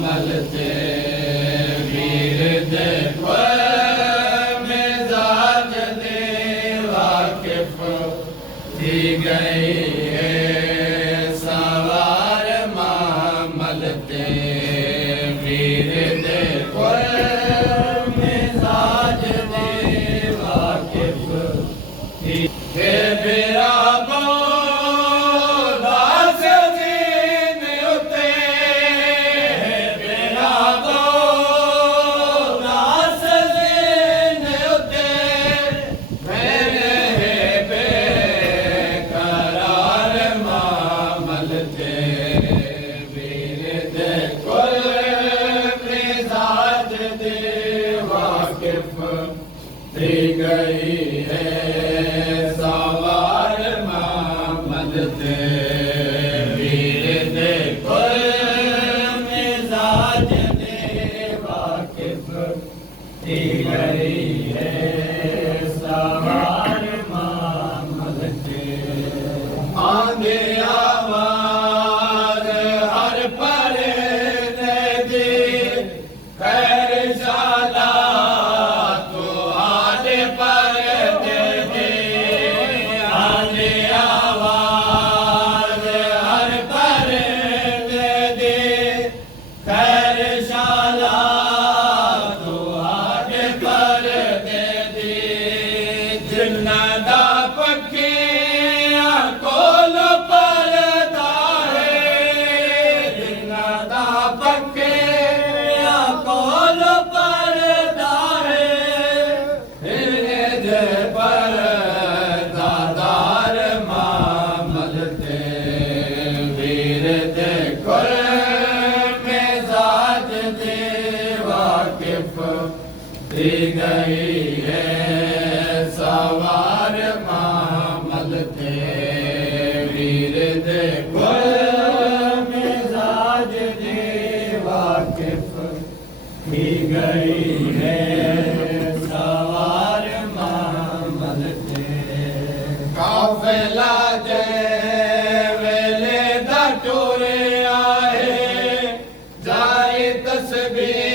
मलते वीर देखो मिजाज दे वाकिफ थी गई है सवार मलते वीर देखो मिजाज दे वाकिफ थी बेराबो थी गई है सवार मलते वीर देखो मिजाज दे वाकिफ थी गई है सवार मलते आंधे आवाज हर परे दे खैर शाला थी गई है सवार मलते वीर देखो मिजाज दे वाकिफ थी गई है सवार मलते काफिला जे वेले दा टोरे आए जाए तस्बीह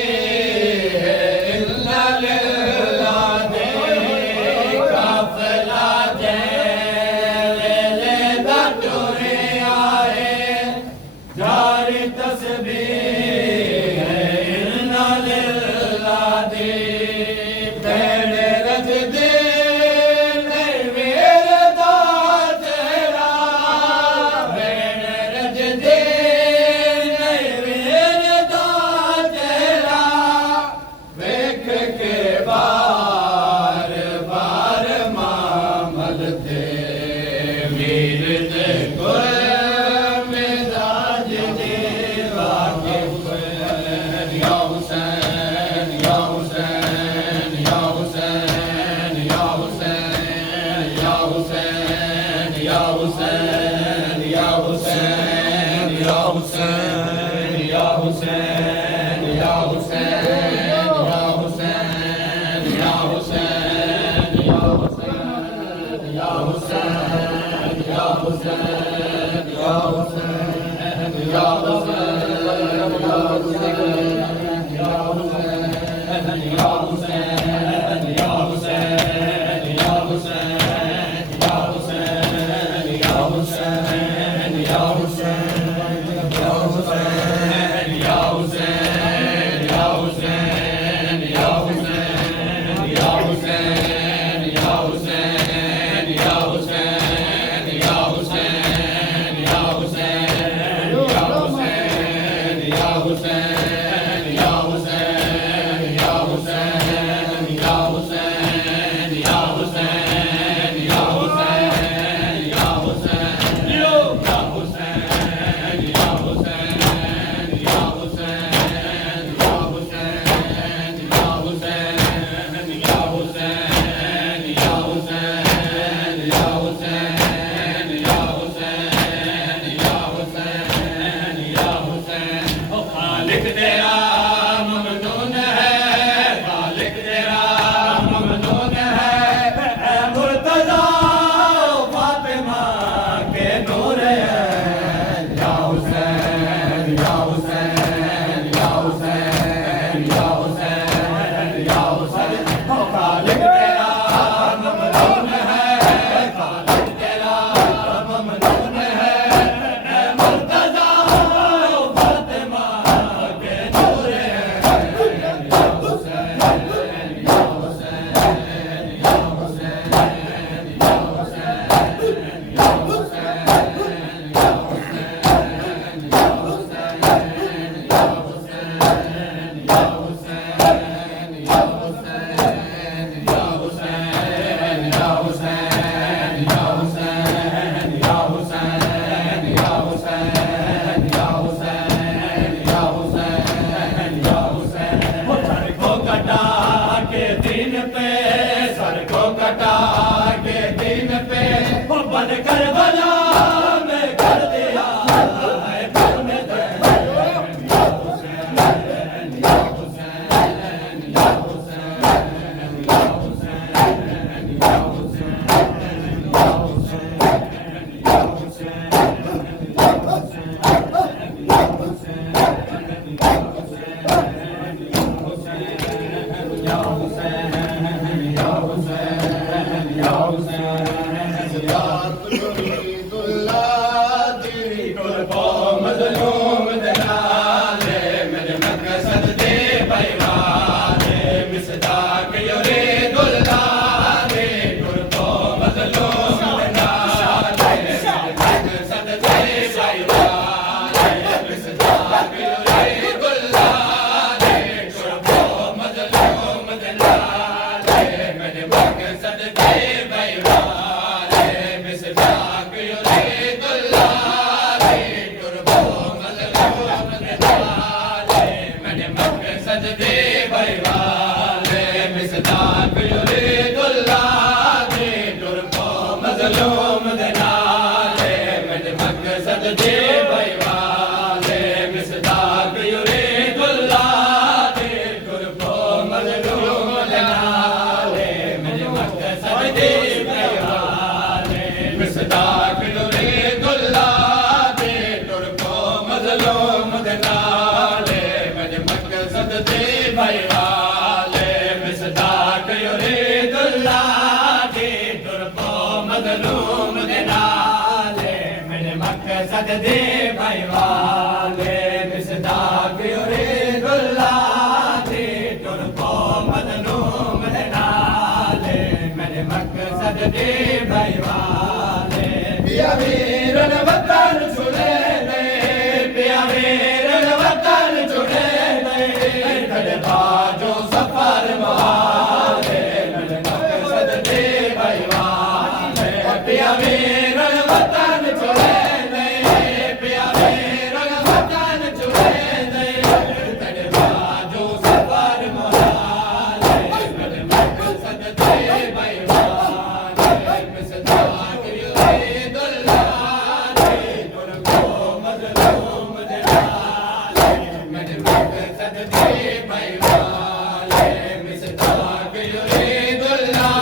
सजदे बैवाले मिसदाक युरीदुल्लाह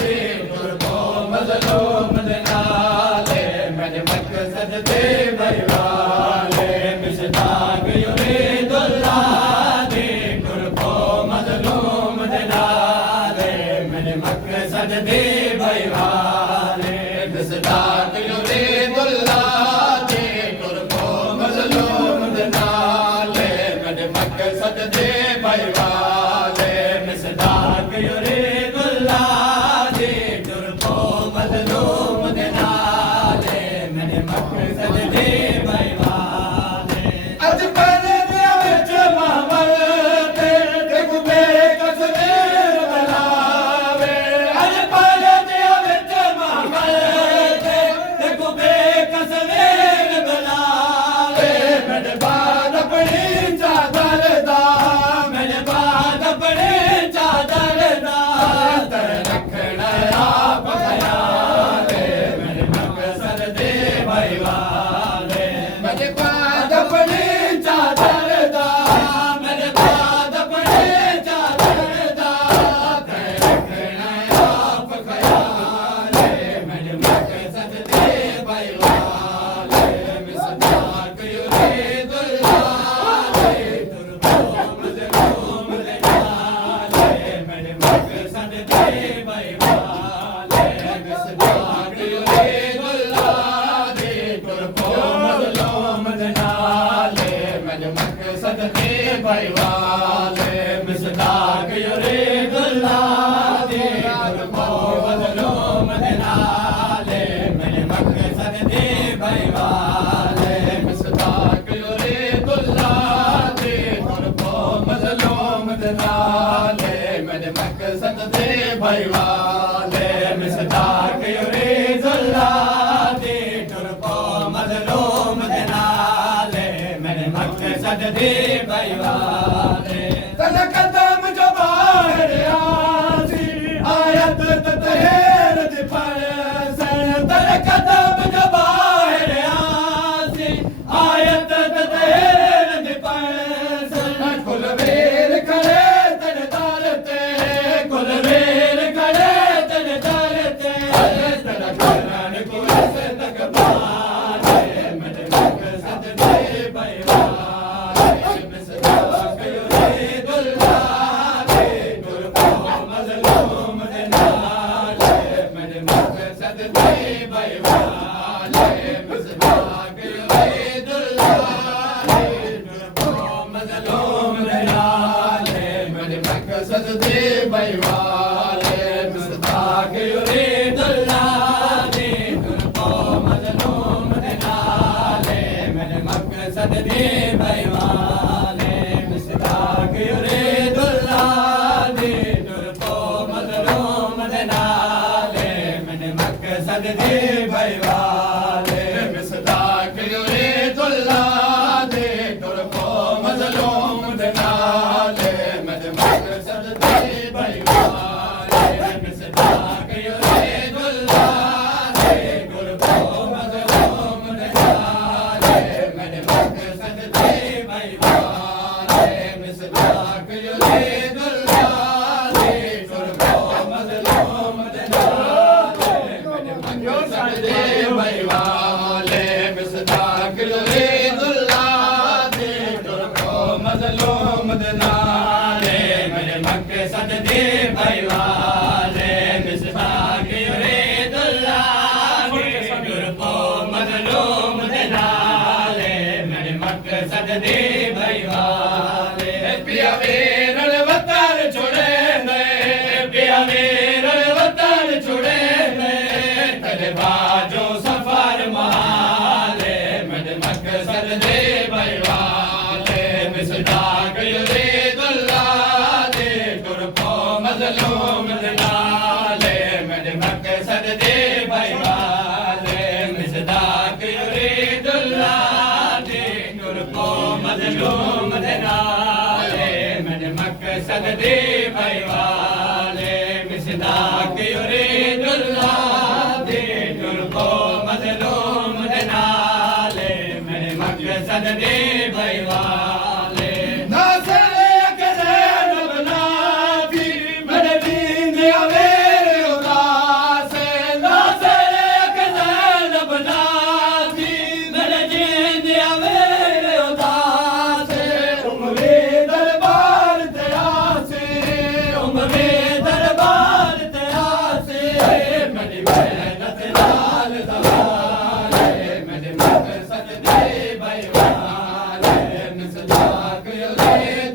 दे तुरको मजलूम नाले मेरे मकसद दे बैवाले मिसदाक युरीदुल्लाह दे तुरको मजलूम नाले मेरे मकसद दे बैवाले मिसदाक युरीदुल्लाह दे तुरको मजलूम नाले मेरे मकसद दे बैवाले मिसदाक युरीदुल्लाह दे तुरको मजलूम नाले मेरे मकसद दे बैवाले अज पहले दे विच मामल ते देखो बेकसवेर बनावे अज पहले दे विच मामल ते देखो बेकसवेर बनावे मेरे बाद अपनी चादर दा मेरे बाद अपनी चादर दा तर रखना आप ख्याले मेरे मकसद दे बैवाले मेरे बाद अपनी चादर दा मेरे बाद अपनी चादर दा तर रखना आप ख्याले मेरे मकसद दे बैवाले मिसदाक युरीदुल्लाह दे तुरको मजलूम नाले मेरे मकसद दे बैवाले मिसदाक युरीदुल्लाह दे तुरको मजलूम नाले मेरे मकसद दे बैवाले मिसदाक युरीदुल्लाह दे तुरको मजलूम नाले मेरे मकसद दे बैवाले मिसदाक युरीदुल्लाह दे तुरको मजलूम नाले मेरे मकसद दे बैवाले मिसदाक युरीदुल्लाह दे तुरको मजलूम नाले मेरे मकसद दे बैवाले तन कदम जो बाहर आसी आयत ततहेर दी फरसन तन कदम जो बाहर आसी आयत ततहेर दी फरसन कुलवेर खड़े तन दालते कुलवेर खड़े तन दालते तन करन कुलस तक पाले मेरे मकसद दे बैवाले मिसदाक युरीदुल्लाह दे तुरको मजलूम नाले मेरे मकसद दे बैवाले मिसदाक युरीदुल्लाह दे तुरको मजलूम नाले मेरे मकसद दे बैवाले मिसदाक युरीदुल्लाह दे तुरको मजलूम नाले मेरे मकसद दे बैवाले मिसदाक युरीदुल्लाह दे तुरको मजलूम नाले मेरे मकसद दे बैवाले मिसदाक युरीदुल्लाह दे तुरको मजलूम नाले मेरे मकसद दे बैवाले मिसदाक युरीदुल्लाह दे तुरको मजलूम नाले मेरे मकसद दे बैवाले मिसदाक युरीदुल्लाह दे तुरको मजलूम नाले मेरे मकसद दे बैवाले मिसदाक युरीदुल्लाह दे तुरको मजलूम नाले मेरे मकसद दे बैवाले मिसदाक युरीदुल्लाह दे तुरको मजलूम नाले मेरे मकसद दे बैवाले पिया वेरल वतन छोड़े ने पिया वेरल वतन छोड़े ने तेरे बाजो सफर माले मेरे मकसद दे बैवाले मिसदाक युरीदुल्लाह दे तुरको मजलूम नाले मेरे मकसद दे बैवाले मिसदाक युरीदुल्लाह दे तुरको मजलूम नाले मेरे मकसद दे बैवाले मिसदाक युरीदुल्लाह दे तुरको मजलूम नाले मेरे मकसद दे बैवाले नासर يريد